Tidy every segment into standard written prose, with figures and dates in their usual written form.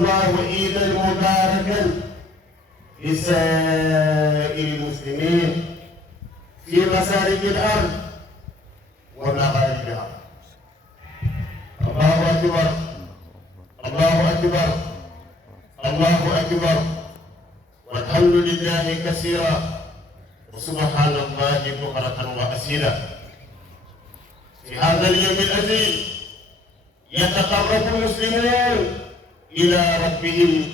الله عيدا مباركا لسائر المسلمين في مسارق الارض ومغاربها. الله اكبر الله اكبر الله اكبر، والحمد لله كثيرا وسبحان الله بكرة وأصيلا. في هذا اليوم العظيم يتقرب المسلمون إلى ربهم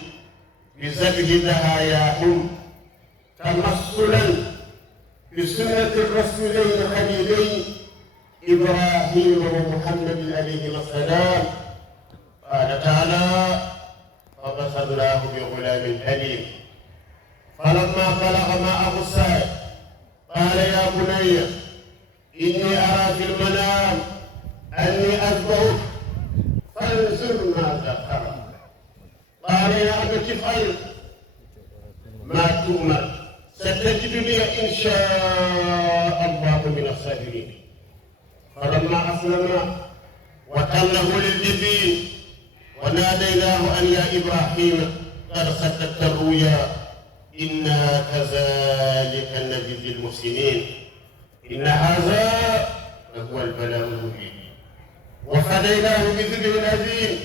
بذبح ضحاياهم تمثلا بسنة الرسولين الخليلين إبراهيم ومحمد عليهما السلام. قال تعالى: فبشرناه بغلام حليم فلما بلغ معه السعي قال: يا بني إني أرى في المنام أني أذبحك فانظر ماذا ترى. قال: يا أبت افعل ما تؤمر ستجدني إن شاء الله من الصابرين. فلما أسلم وتله للجبين وناديناه أن يا إبراهيم قد صدقت الرؤيا إنا كذلك نجزي المحسنين إن هذا لهو البلاء المبين. وفديناه بذبح عظيم.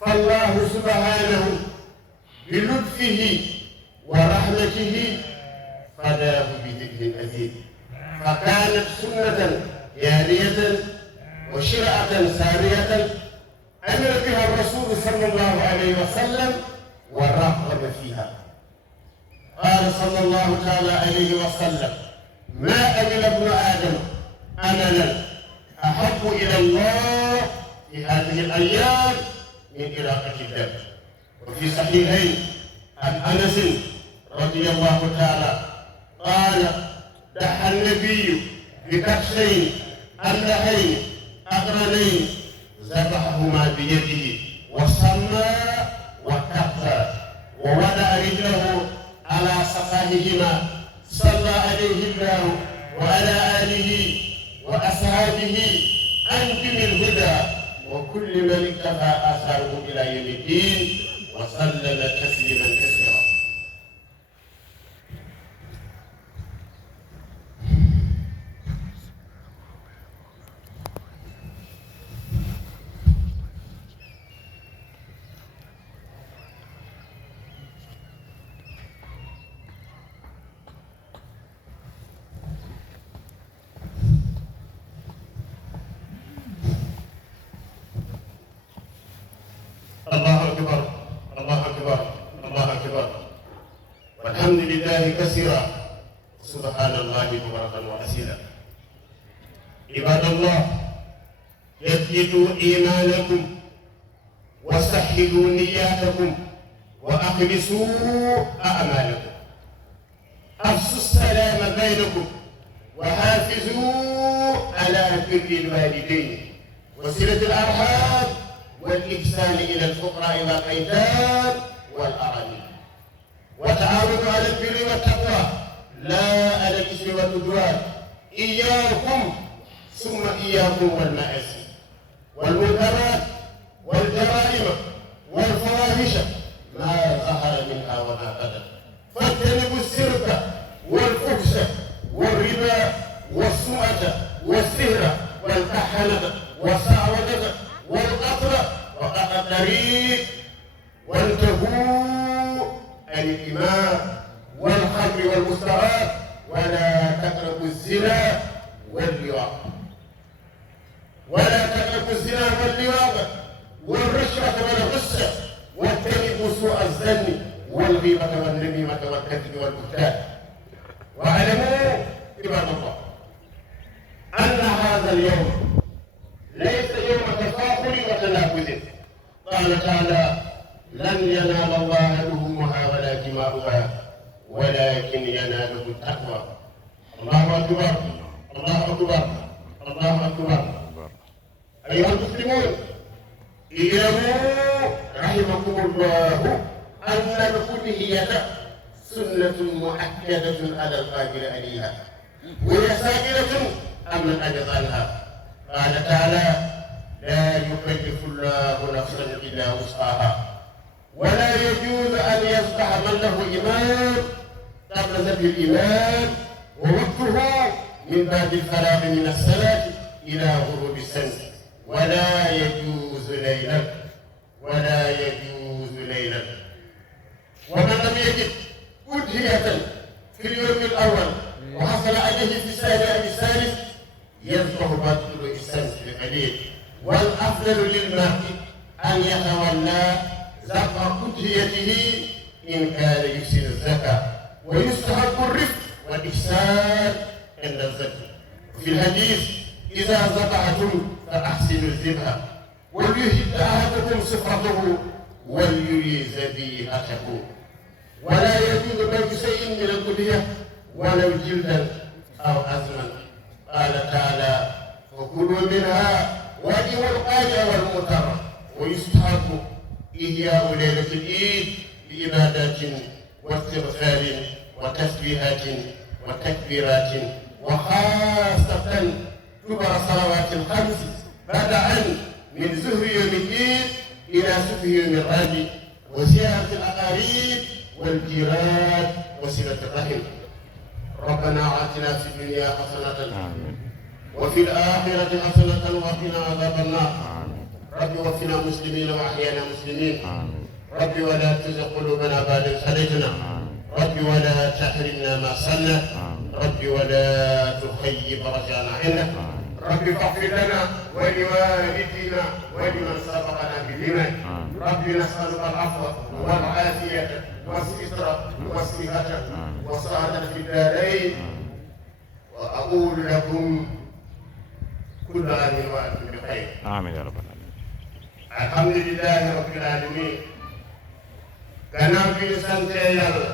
فالله سبحانه بلطفه ورحمته فداه بذبح عظيم، فكانت سنة جارية وشرعة سارية أمر بها الرسول صلى الله عليه وسلم ورغب فيها. قال صلى الله تعالى عليه وسلم: ما أمل ابن آدم أملا أحب إلى الله في هذه الأيام من إراقة الدم. وفي صحيحين عن أنس رضي الله تعالى قال: دعا النبي بكبشين أملحين أقرنين ذبحهما بيده وصلى وكبر ووضع رجله على صفاهما صلى عليه الله وعلى آله وأصحابه أنجم الهدى وكل من اكتفى آثاره إلى يوم الدين وسلم تسليما كثيرا. الله أكبر الله أكبر الله أكبر، والحمد لله كثيرا سبحان الله بكرة وأصيلا. عباد الله، جددوا إيمانكم وسهلوا نياتكم وأخلصوا أعمالكم، أفشوا السلام بينكم وحافظوا على بر الوالدين وصلة الأرحام والإحسان إلى الفقراء والأيتام والأرامل، وتعاونوا على البر والتقوى لا على الإثم والعدوان. إياكم ثم إياكم والمآسي والمنكرات والجرائم والفواحش ما ظهر منها وما بطن، فاجتنبوا السرقة والفحش والربا والسمعة والسهر والكحنة والسعودة والقتل وقطع الطريق، وانتهوا عن الإمام والخمر والمسكرات، ولا تقربوا الزنا واللواط والرشوة والغش، واجتنبوا سوء الظن والغيبة والنميمة والكذب والبهتان. واعلموا عباد الله أن هذا اليوم ليس يوم تفاخر وتنافس. قال تعالى: لن ينال الله لحومها ولا دماؤها ولكن يناله التقوى. الله أكبر الله أكبر الله أكبر. أيها المسلمون، اعلموا رحمكم الله أن الألوهية سنة مؤكدة على القادر عليها، وهي سائلة عمن أجاز عنها. قال تعالى: لا يكلف الله نفسا إلا وسعها أصبح من له إمام قبل ذبح الإمام ووقته من بعد الفراغ من الصلاة إلى غروب الشمس، ولا يجوز ليلا ولا يجوز ليلا. ومن لم يجد أضحية في اليوم الأول وحصل عليه في الثاني أو الثالث يذبح بعد طلوع الشمس بقليل. والأفضل للمرء أن يتولى ذبح أضحيته إن كان يحسن الزكاة، ويستحب الرفق والإحسان عند الذبح. في الحديث إذا ذبحتم فأحسنوا الذبح وليهد أحدكم صفته وليري ذبيحته. ولا يجوز بيع شيء من الأضحية ولو جلدا أو عظما. قال تعالى فكلوا منها واجب القاجع والمضطر. ويستحب إحياء ليلة العيد بعبادات واستغفار وتسبيحات وتكبيرات، وخاصة كبر صلوات الخمس بدءا من ظهر يوم العيد إلى صبح يوم الرابع، وزيارة الأقارب والجيران وصلة الرحم. ربنا آتنا في الدنيا حسنة وفي الآخرة حسنة وقنا عذاب النار. رب وفنا مسلمين وأحيانا مسلمين. رب ولا تزغ قلوبنا بعد إذ هديتنا. رب ولا تحرمنا ما صلى. رب ولا تخيب رجانا عندك. رب فاغفر لنا ولوالدينا ولمن سبقنا بالإيمان. رب نسألك العفو والعافية والستر والصحة والسعادة في الدارين. وأقول لكم كل عام وأنتم بخير. آمين يا رب العالمين. الحمد لله رب العالمين. gannaaw bi ñu sante Yàlla